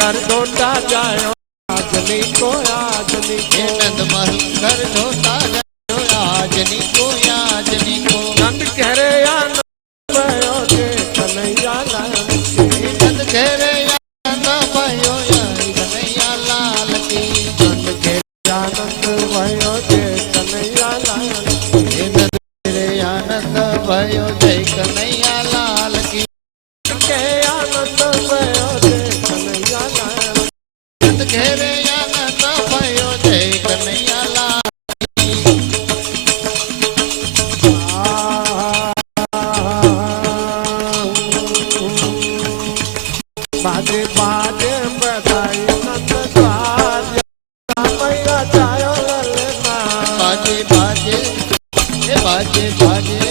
घर ढोटा जायो आजनी को आजनी को नंद महल घर ढोटा जायो आजनी को आजनी को नंद कह रे आनंद भयो जे कन्हैया लाल की नंद कह रे आनंद भयो कन्हैया लाल की नंद कह रे आनंद भयो जे कन्हैया लाल की नंद कह रे आनंद भयो जय कन्हैया लाल की के आनंद भयो जे कन्हैया लाल नंद कह रे आनंद भयो जय कन्हैया लाल बाजे बाजे बधाई नंद द्वार मैया जायो ललना बाजे बाजे बाजे बाजे